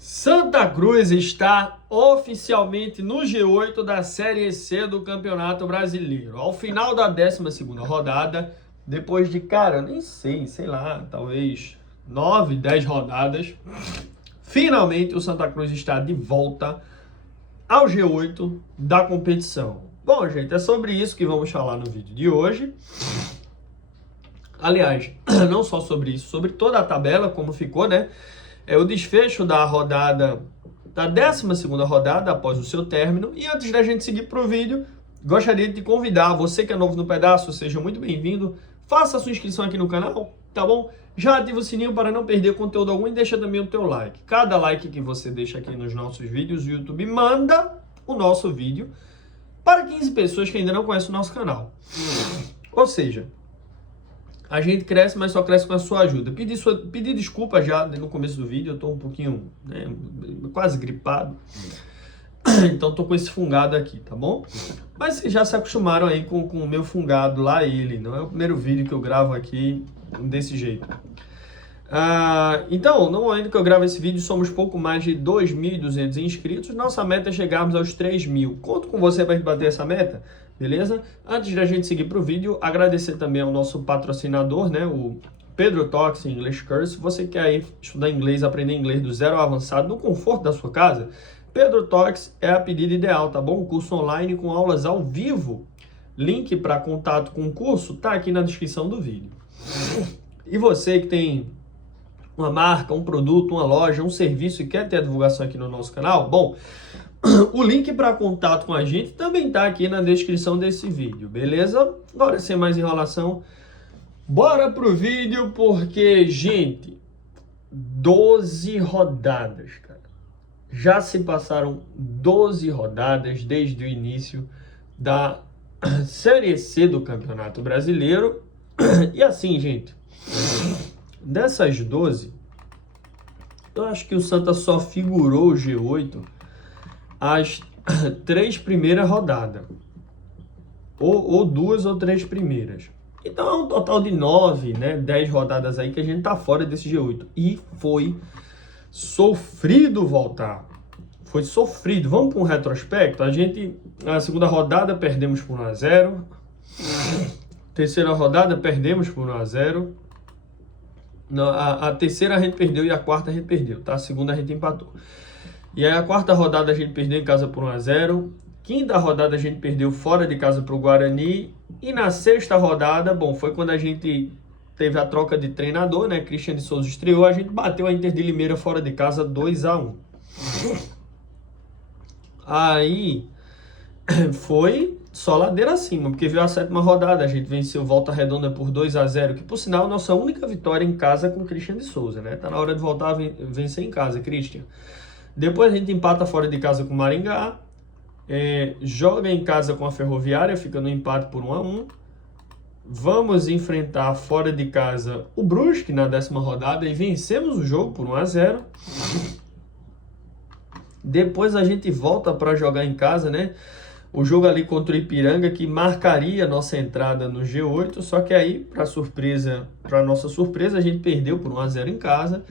Santa Cruz está oficialmente no G8 da Série C do Campeonato Brasileiro. Ao final da 12ª rodada, depois de, nem sei lá, talvez 9, 10 rodadas, finalmente o Santa Cruz está de volta ao G8 da competição. Bom, gente, é sobre isso que vamos falar no vídeo de hoje. Aliás, não só sobre isso, sobre toda a tabela, como ficou, né? É o desfecho da rodada, da 12ª rodada após o seu término. E antes da gente seguir para o vídeo, gostaria de te convidar, você que é novo no pedaço, seja muito bem-vindo. Faça a sua inscrição aqui no canal, tá bom? Já ativa o sininho para não perder conteúdo algum e deixa também o teu like. Cada like que você deixa aqui nos nossos vídeos, o YouTube manda o nosso vídeo para 15 pessoas que ainda não conhecem o nosso canal. Ou seja, a gente cresce, mas só cresce com a sua ajuda. Pedi desculpa já no começo do vídeo, eu estou um pouquinho, quase gripado. Então estou com esse fungado aqui, tá bom? Mas vocês já se acostumaram aí com o meu fungado lá, ele. Não é o primeiro vídeo que eu gravo aqui desse jeito. Então, no momento que eu gravo esse vídeo, somos pouco mais de 2.200 inscritos. Nossa meta é chegarmos aos 3.000. Conto com você para a gente bater essa meta, beleza? Antes da gente seguir para o vídeo, agradecer também ao nosso patrocinador, né? O Pedro Talks English Course. Se você quer aí estudar inglês, aprender inglês do zero ao avançado, no conforto da sua casa, Pedro Talks é a pedida ideal, tá bom? Curso online com aulas ao vivo. Link para contato com o curso tá aqui na descrição do vídeo. E você que tem uma marca, um produto, uma loja, um serviço e quer ter a divulgação aqui no nosso canal, bom, o link para contato com a gente também está aqui na descrição desse vídeo, beleza? Agora, sem mais enrolação, bora pro vídeo, porque, gente, 12 rodadas, cara. Já se passaram 12 rodadas desde o início da Série C do Campeonato Brasileiro. E assim, gente, dessas 12, eu acho que o Santa só figurou o G8 as 3 primeiras rodadas. Ou 2 ou 3 primeiras. Então é um total de 9, 10 rodadas aí que a gente tá fora desse G8. E foi sofrido voltar. Foi sofrido. Vamos para um retrospecto. Na segunda rodada, perdemos por 1-0. Terceira rodada, perdemos por 1-0. A terceira a gente perdeu e a quarta a gente perdeu, tá? A segunda a gente empatou. E aí a quarta rodada a gente perdeu em casa por 1-0. Quinta rodada a gente perdeu fora de casa para o Guarani. E na sexta rodada, foi quando a gente teve a troca de treinador, né? Christian de Souza estreou, a gente bateu a Inter de Limeira fora de casa 2-1. Aí foi só ladeira acima, porque veio a 7ª rodada, a gente venceu Volta Redonda por 2-0, que por sinal, nossa única vitória em casa com o Christian de Souza, né? Tá na hora de voltar a vencer em casa, Christian. Depois a gente empata fora de casa com o Maringá, joga em casa com a Ferroviária, fica no empate por 1-1. Vamos enfrentar fora de casa o Brusque na 10ª rodada e vencemos o jogo por 1-0. Depois a gente volta para jogar em casa, né? O jogo ali contra o Ipiranga, que marcaria a nossa entrada no G8, só que aí, para nossa surpresa, a gente perdeu por 1-0 em casa.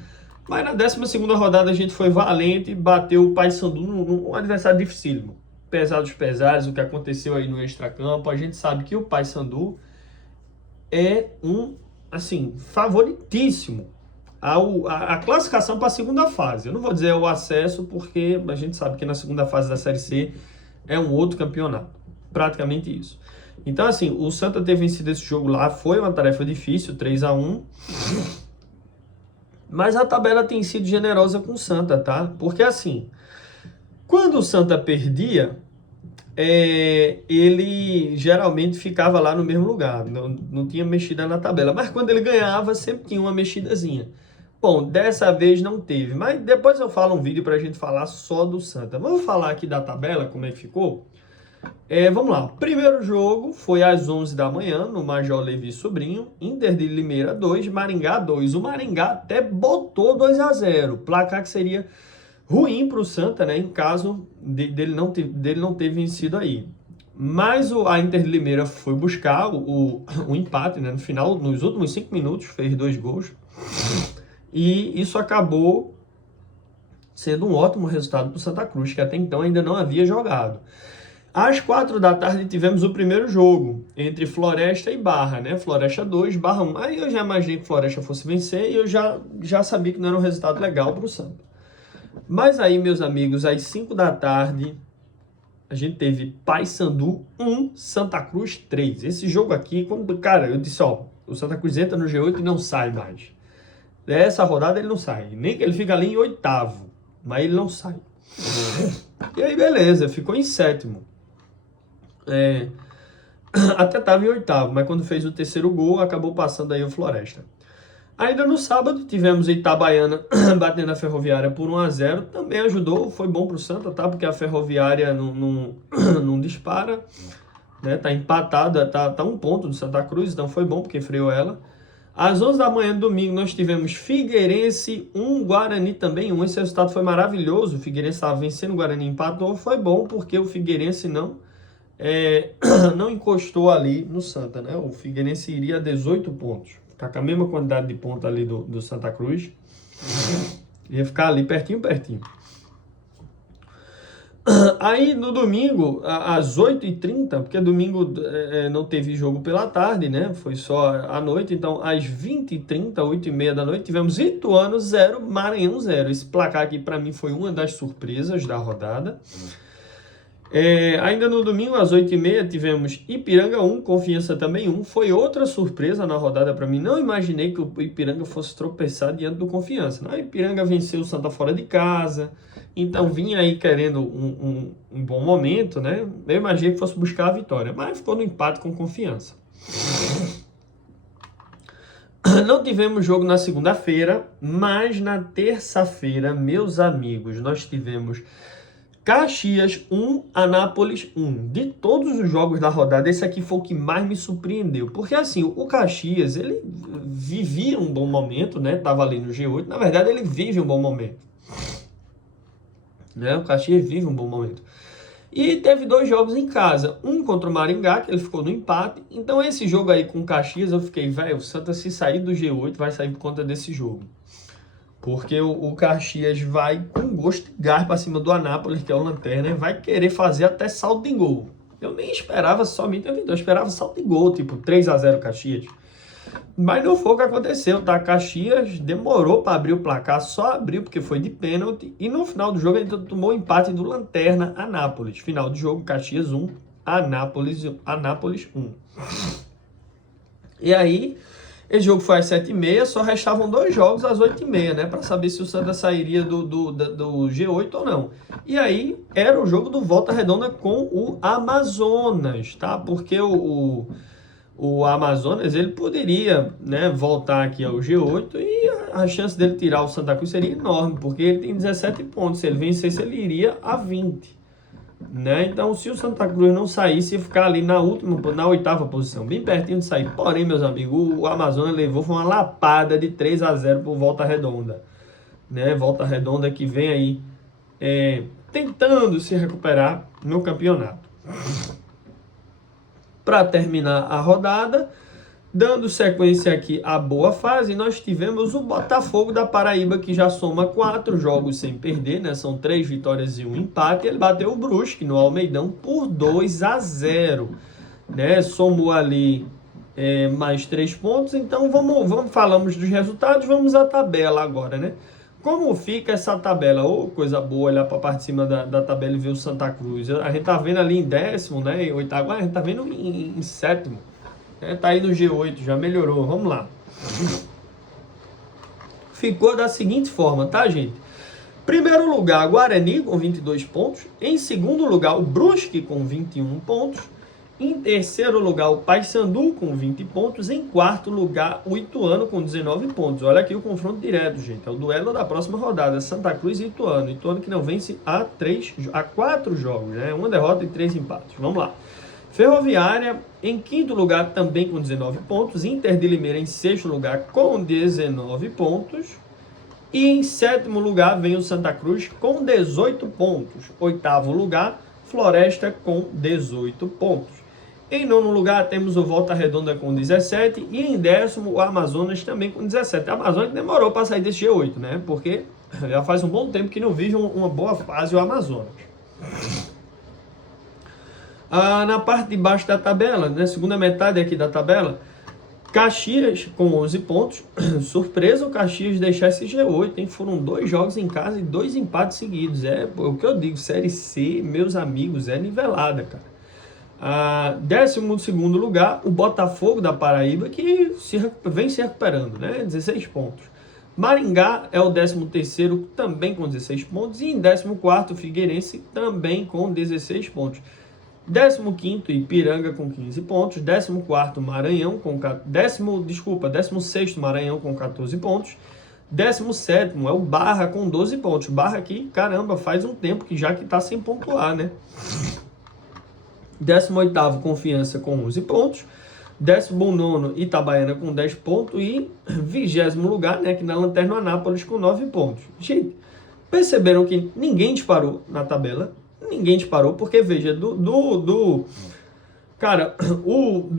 Mas na 12ª rodada a gente foi valente e bateu o Paysandu num adversário dificílimo. Pesar dos pesares, o que aconteceu aí no extracampo, a gente sabe que o Paysandu é favoritíssimo a classificação para a segunda fase. Eu não vou dizer o acesso, porque a gente sabe que na segunda fase da Série C é um outro campeonato, praticamente isso. Então, assim, o Santa ter vencido esse jogo lá foi uma tarefa difícil, 3-1. Mas a tabela tem sido generosa com o Santa, tá? Porque, assim, quando o Santa perdia, ele geralmente ficava lá no mesmo lugar, não tinha mexida na tabela. Mas quando ele ganhava, sempre tinha uma mexidazinha. Bom, dessa vez não teve, mas depois eu falo um vídeo pra gente falar só do Santa. Vamos falar aqui da tabela, como é que ficou? Vamos lá, o primeiro jogo foi às 11 da manhã, no Major Levi Sobrinho, Inter de Limeira 2, Maringá 2. O Maringá até botou 2-0, placar que seria ruim para o Santa, né, em caso dele não ter vencido aí. Mas a Inter de Limeira foi buscar o empate, né, no final, nos últimos 5 minutos, fez 2 gols. E isso acabou sendo um ótimo resultado para o Santa Cruz, que até então ainda não havia jogado. Às 4 da tarde tivemos o primeiro jogo, entre Floresta e Barra, né? Floresta 2, Barra 1. Aí eu já imaginei que Floresta fosse vencer e eu já sabia que não era um resultado legal para o Santa. Mas aí, meus amigos, às 5 da tarde, a gente teve Paysandu 1, Santa Cruz 3. Esse jogo aqui, cara, eu disse, ó, o Santa Cruz entra no G8 e não sai mais. Dessa rodada ele não sai, nem que ele fica ali em 8º, mas ele não sai. E aí, beleza, ficou em 7º. Até estava em 8º, mas quando fez o terceiro gol, acabou passando aí o Floresta. Ainda no sábado, tivemos Itabaiana batendo a Ferroviária por 1-0. Também ajudou, foi bom para o Santa, tá? Porque a Ferroviária não dispara, né? Tá empatada, tá 1 ponto do Santa Cruz, então foi bom porque freou ela. Às 11 da manhã do domingo, nós tivemos Figueirense 1, Guarani também 1. Esse resultado foi maravilhoso. O Figueirense estava vencendo, o Guarani empatou. Foi bom porque o Figueirense não encostou ali no Santa, né? O Figueirense iria a 18 pontos. Ficar com a mesma quantidade de pontos ali do Santa Cruz. Ia ficar ali pertinho. Aí no domingo, às 8h30, porque domingo não teve jogo pela tarde, né? Foi só à noite. Então, às 20h30, 8h30 da noite, tivemos Ituano 0, Maranhão 0. Esse placar aqui, para mim, foi uma das surpresas da rodada. Ainda no domingo, às 8h30, tivemos Ipiranga 1, Confiança também 1. Foi outra surpresa na rodada para mim. Não imaginei que o Ipiranga fosse tropeçar diante do Confiança. Não, o Ipiranga venceu o Santa fora de casa, então vinha aí querendo um bom momento, né? Eu imaginei que fosse buscar a vitória, mas ficou no empate com Confiança. Não tivemos jogo na segunda-feira, mas na terça-feira, meus amigos, nós tivemos Caxias 1, Anápolis 1. De todos os jogos da rodada, esse aqui foi o que mais me surpreendeu. Porque assim, o Caxias, ele vivia um bom momento, né? Tava ali no G8. Na verdade, ele vive um bom momento. Né? O Caxias vive um bom momento. E teve 2 jogos em casa. Um contra o Maringá, que ele ficou no empate. Então esse jogo aí com o Caxias, eu fiquei, velho, o Santa se sair do G8 vai sair por conta desse jogo. Porque o Caxias vai com gosto de gás para cima do Anápolis, que é o lanterna, e vai querer fazer até saldo de gol. Eu nem esperava somente a vitória, eu esperava saldo de gol, tipo 3-0 Caxias. Mas não foi o que aconteceu, tá? Caxias demorou para abrir o placar, só abriu porque foi de pênalti. E no final do jogo ele tomou o empate do lanterna Anápolis. Final do jogo, Caxias 1, Anápolis 1. E aí, esse jogo foi às 7h30, só restavam 2 jogos às 8h30, né? Para saber se o Santa sairia do G8 ou não. E aí, era o jogo do Volta Redonda com o Amazonas, tá? Porque o Amazonas, ele poderia, né, voltar aqui ao G8 e a chance dele tirar o Santa Cruz seria enorme, porque ele tem 17 pontos. Se ele vencesse, ele iria a 20. Né? Então, se o Santa Cruz não saísse, ia ficar ali na 8ª posição, bem pertinho de sair. Porém, meus amigos, o Amazonas levou foi uma lapada de 3-0 por Volta Redonda, né? Volta Redonda que vem aí tentando se recuperar no campeonato. Para terminar a rodada, dando sequência aqui à boa fase, nós tivemos o Botafogo da Paraíba, que já soma 4 jogos sem perder, né? São 3 vitórias e 1 empate. Ele bateu o Brusque no Almeidão por 2-0, né? Somou ali mais 3 pontos. Então falamos dos resultados, vamos à tabela agora, né? Como fica essa tabela? Coisa boa olhar para a parte de cima da tabela e ver o Santa Cruz. A gente tá vendo ali em 10º, né? Em 8º, a gente tá vendo em 7º. Tá aí no G8, já melhorou. Vamos lá. Ficou da seguinte forma, tá, gente? Primeiro lugar, Guarani com 22 pontos. Em segundo lugar, o Brusque com 21 pontos. Em terceiro lugar, o Paysandu com 20 pontos. Em quarto lugar, o Ituano com 19 pontos. Olha aqui o confronto direto, gente. É o duelo da próxima rodada. Santa Cruz e Ituano. Ituano que não vence há 4 jogos, né? 1 derrota e 3 empates. Vamos lá. Ferroviária em quinto lugar também com 19 pontos. Inter de Limeira em sexto lugar com 19 pontos. E em sétimo lugar vem o Santa Cruz com 18 pontos. Oitavo lugar, Floresta com 18 pontos. Em nono lugar temos o Volta Redonda com 17 e em 10º o Amazonas também com 17. A Amazonas demorou para sair desse G8, né? Porque Já faz um bom tempo que não vive uma boa fase o Amazonas. Na parte de baixo da tabela, né, segunda metade aqui da tabela, Caxias com 11 pontos. Surpresa o Caxias deixar esse G8, hein? Foram 2 jogos em casa e 2 empates seguidos. É o que eu digo, Série C, meus amigos, é nivelada, cara. 12º lugar, o Botafogo da Paraíba, que vem se recuperando, né? 16 pontos. Maringá é o 13º, também com 16 pontos. E em 14º, Figueirense, também com 16 pontos. 15º, Ipiranga com 15 pontos. 14º, Maranhão com 16º, Maranhão com 14 pontos. 17º é o Barra com 12 pontos. Barra aqui, caramba, faz um tempo que já que tá sem pontuar, né? 18º, Confiança com 11 pontos. 19º, Itabaiana com 10 pontos. E 20º lugar, né, aqui na Lanterna, Anápolis com 9 pontos. Gente, perceberam que ninguém disparou na tabela? Ninguém disparou, porque veja, do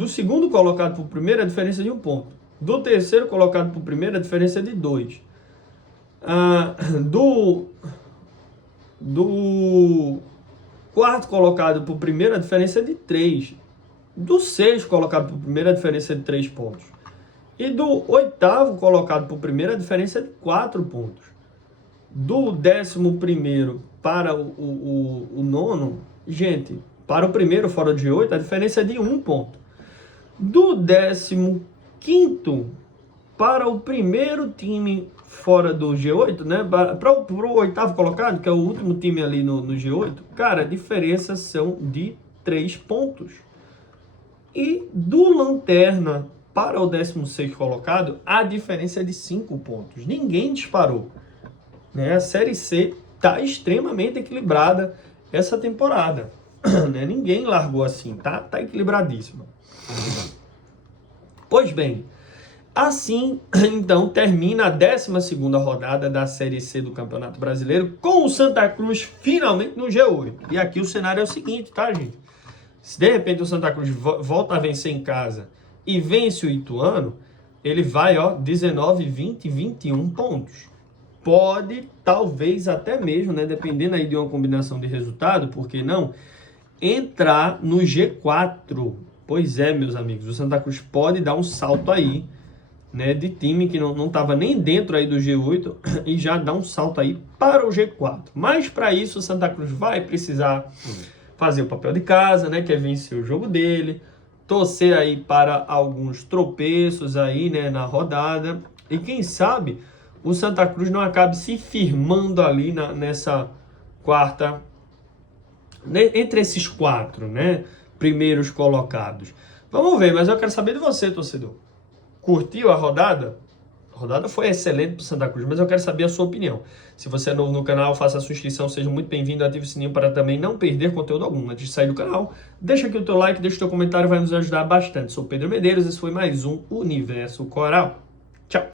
segundo colocado para o primeiro, a diferença é de 1 ponto. Do terceiro colocado para o primeiro, a diferença é de 2. Do quarto colocado para o primeiro, a diferença é de 3. Do sexto colocado para o primeiro, a diferença é de 3 pontos. E do 8º colocado para o primeiro, a diferença é de 4 pontos. Do 11º para o nono, gente, para o primeiro fora de 8, a diferença é de 1 ponto. Do 15º para o primeiro time fora do G8, né, para o 8º colocado, que é o último time ali no G8, cara, a diferença são de 3 pontos. E do Lanterna para o 16º colocado, a diferença é de 5 pontos. Ninguém disparou. Né? A Série C está extremamente equilibrada essa temporada. Né? Ninguém largou assim, tá equilibradíssima. Pois bem, assim, então, termina a 12ª rodada da Série C do Campeonato Brasileiro, com o Santa Cruz finalmente no G8. E aqui o cenário é o seguinte, tá, gente? Se de repente o Santa Cruz volta a vencer em casa e vence o Ituano, ele vai, 19, 20, 21 pontos. Pode, talvez até mesmo, né, dependendo aí de uma combinação de resultado, por que não, entrar no G4. Pois é, meus amigos, o Santa Cruz pode dar um salto aí, né, de time que não estava nem dentro aí do G8 e já dá um salto aí para o G4. Mas para isso o Santa Cruz vai precisar fazer o papel de casa, né, que é vencer o jogo dele, torcer aí para alguns tropeços aí, né, na rodada, e quem sabe o Santa Cruz não acabe se firmando ali nessa quarta, entre esses 4, né, primeiros colocados. Vamos ver, mas eu quero saber de você, torcedor. Curtiu a rodada? A rodada foi excelente para o Santa Cruz, mas eu quero saber a sua opinião. Se você é novo no canal, faça a sua inscrição, seja muito bem-vindo, ative o sininho para também não perder conteúdo algum. Antes de sair do canal, deixa aqui o teu like, deixa o teu comentário, vai nos ajudar bastante. Sou Pedro Medeiros, esse foi mais um Universo Coral.